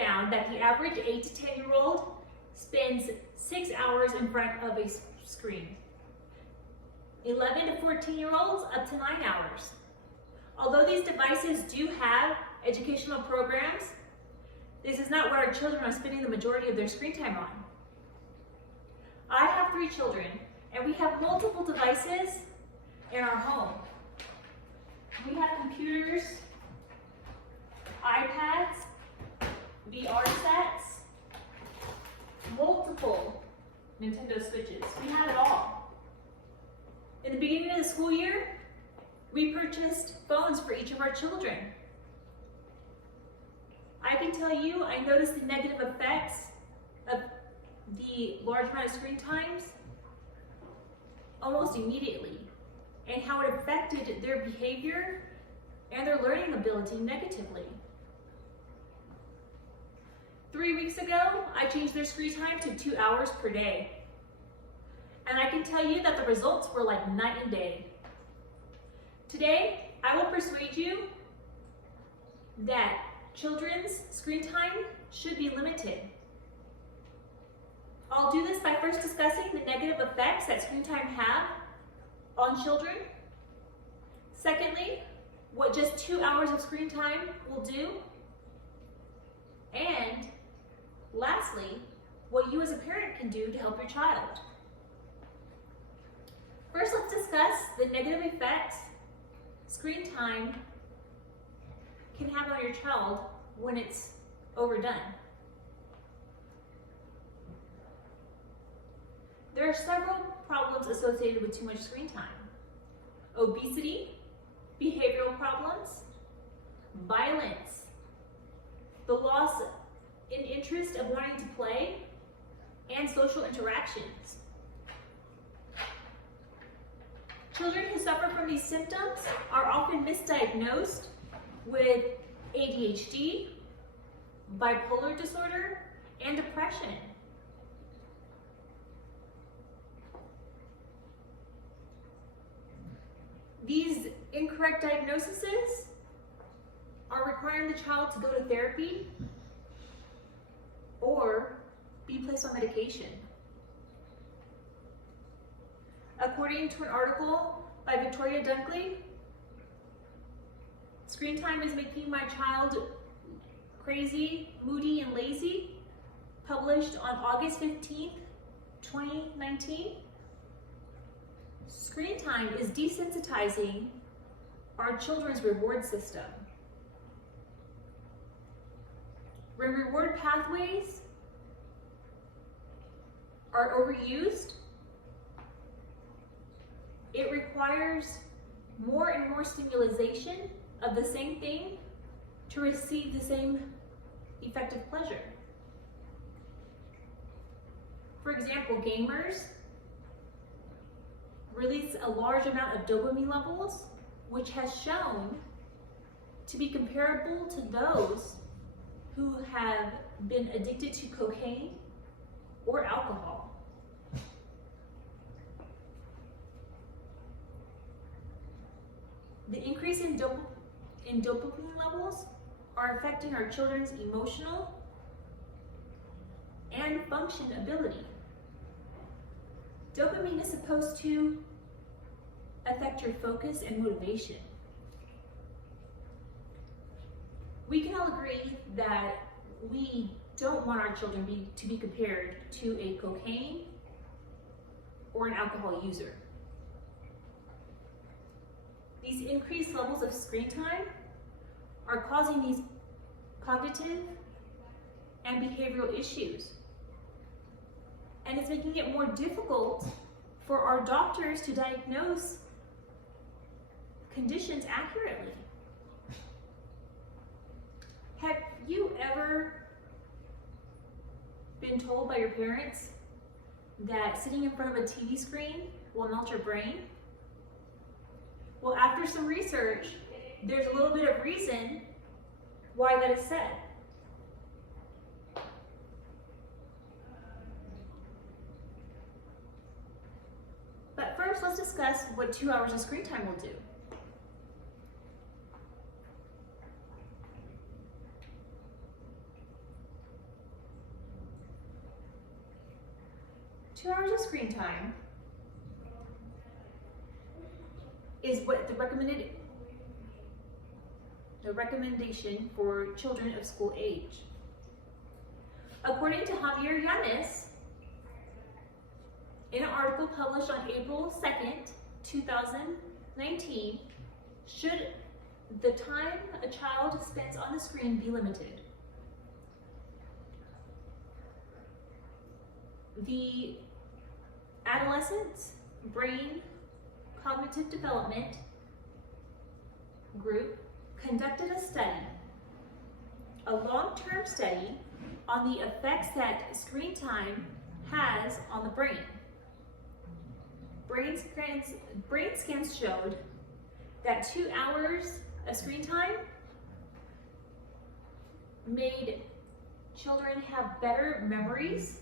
found that the average 8 to 10-year-old spends 6 hours in front of a screen. 11 to 14-year-olds up to 9 hours. Although these devices do have educational programs, this is not what our children are spending the majority of their screen time on. I have 3 children, and we have multiple devices in our home. We have computers, iPads, VR sets, multiple Nintendo Switches. We have it all. In the beginning of the school year, we purchased phones for each of our children. I can tell you, I noticed the negative effects of the large amount of screen times almost immediately, and how it affected their behavior and their learning ability negatively. 3 weeks ago, I changed their screen time to 2 hours per day. And I can tell you that the results were like night and day. Today, I will persuade you that children's screen time should be limited. I'll do this by first discussing the negative effects that screen time have on children. Secondly, what just 2 hours of screen time will do. And lastly, what you as a parent can do to help your child. First, let's discuss the negative effects screen time can have on your child when it's overdone. There are several problems associated with too much screen time. Obesity, behavioral problems, violence, the loss in interest of wanting to play, and social interactions. Children who suffer from these symptoms are often misdiagnosed with ADHD, bipolar disorder, and depression. These incorrect diagnoses are requiring the child to go to therapy or be placed on medication. According to an article by Victoria Dunkley, screen time is making my child crazy, moody, and lazy, published on August 15th, 2019. Screen time is desensitizing our children's reward system. When reward pathways are overused, it requires more and more stimulation of the same thing to receive the same effective pleasure. For example, gamers release a large amount of dopamine levels, which has shown to be comparable to those who have been addicted to cocaine or alcohol. The increase in dopamine levels are affecting our children's emotional and function ability. Dopamine is supposed to affect your focus and motivation. We can all agree that we don't want our children to be compared to a cocaine or an alcohol user. These increased levels of screen time are causing these cognitive and behavioral issues. And it's making it more difficult for our doctors to diagnose conditions accurately. Have you ever been told by your parents that sitting in front of a TV screen will melt your brain? Well, after some research, there's a little bit of reason why that is said. But first, let's discuss what 2 hours of screen time will do. 2 hours of screen time is what the recommendation for children of school age. According to Javier Llanes, in an article published on April 2nd, 2019, should the time a child spends on the screen be limited? The Adolescent Brain Cognitive Development Group conducted a study, a long-term study, on the effects that screen time has on the brain. Brain scans showed that 2 hours of screen time made children have better memories,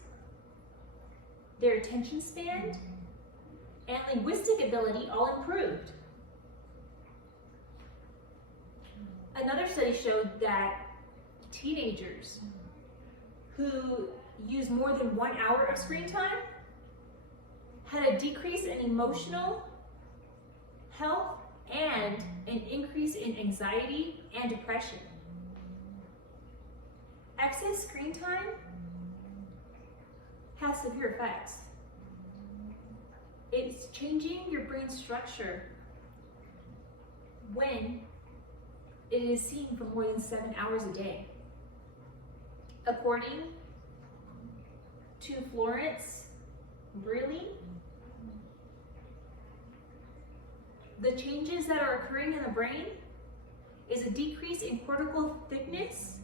their attention span, and linguistic ability all improved. Another study showed that teenagers who use more than 1 hour of screen time had a decrease in emotional health and an increase in anxiety and depression. Excess screen time has severe effects. It's changing your brain structure when it is seen for more than 7 hours a day. According to Florence Brearley, the changes that are occurring in the brain is a decrease in cortical thickness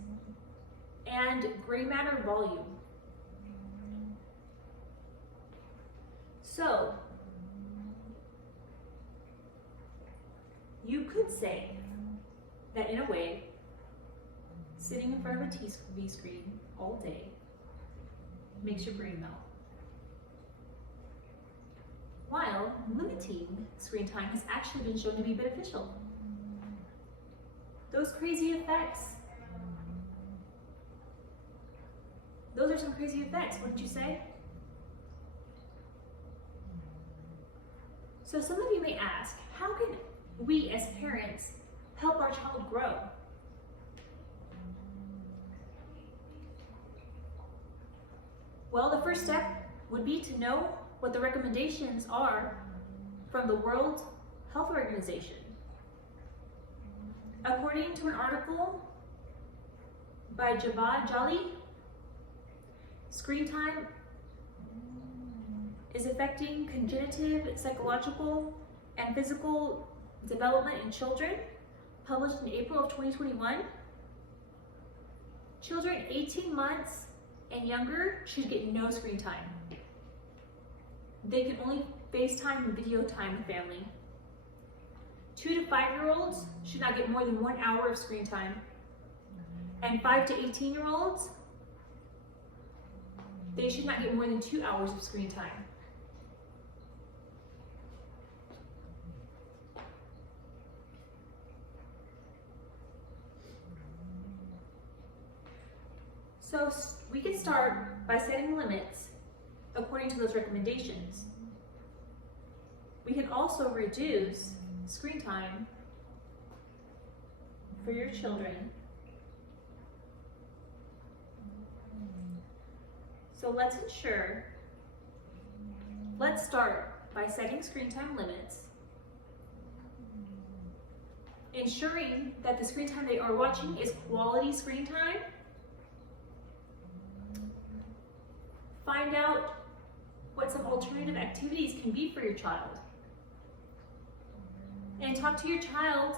and gray matter volume. So, you could say that in a way, sitting in front of a TV screen all day makes your brain melt. While limiting screen time has actually been shown to be beneficial. Those crazy effects. Those are some crazy effects, wouldn't you say? So some of you may ask, how can we as parents help our child grow? Well, the first step would be to know what the recommendations are from the World Health Organization. According to an article by Javad Jali, screen time is affecting cognitive, psychological, and physical development in children, published in April of 2021. Children 18 months and younger should get no screen time. They can only FaceTime and video time with family. 2 to 5-year-olds should not get more than 1 hour of screen time. And 5 to 18-year-olds, they should not get more than 2 hours of screen time. So we can start by setting limits according to those recommendations. We can also reduce screen time for your children. So let's start by setting screen time limits, ensuring that the screen time they are watching is quality screen time. Find out what some alternative activities can be for your child. And talk to your child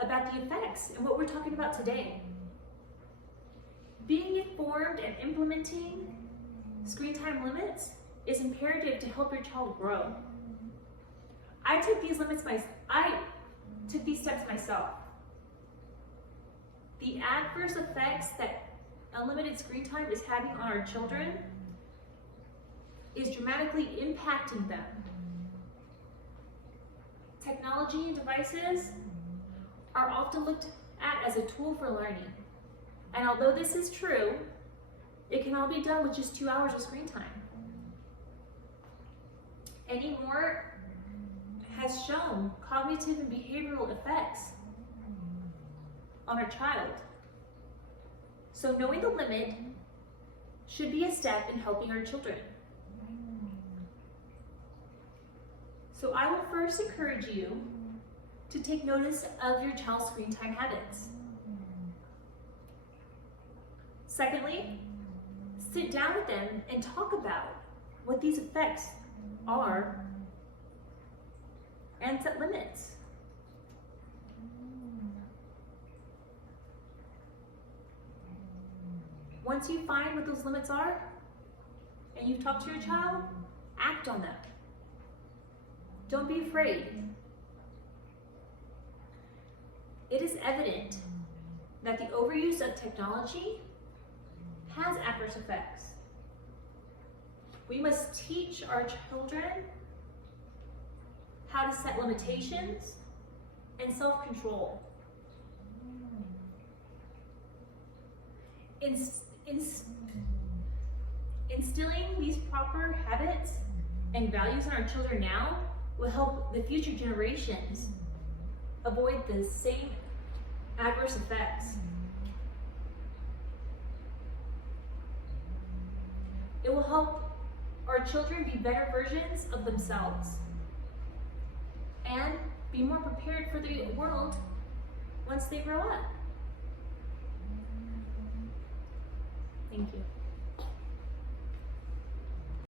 about the effects and what we're talking about today. Being informed and implementing screen time limits is imperative to help your child grow. I took these steps myself. The adverse effects that unlimited screen time is having on our children is dramatically impacting them. Technology and devices are often looked at as a tool for learning. And although this is true, it can all be done with just 2 hours of screen time. anymore has shown cognitive and behavioral effects on our child. So knowing the limit should be a step in helping our children. So I will first encourage you to take notice of your child's screen time habits. Secondly, sit down with them and talk about what these effects are and set limits. Once you find what those limits are and you've talked to your child, act on them. Don't be afraid. It is evident that the overuse of technology has adverse effects. We must teach our children how to set limitations and self-control. Instilling these proper habits and values in our children now will help the future generations avoid the same adverse effects. It will help our children be better versions of themselves and be more prepared for the world once they grow up. Thank you.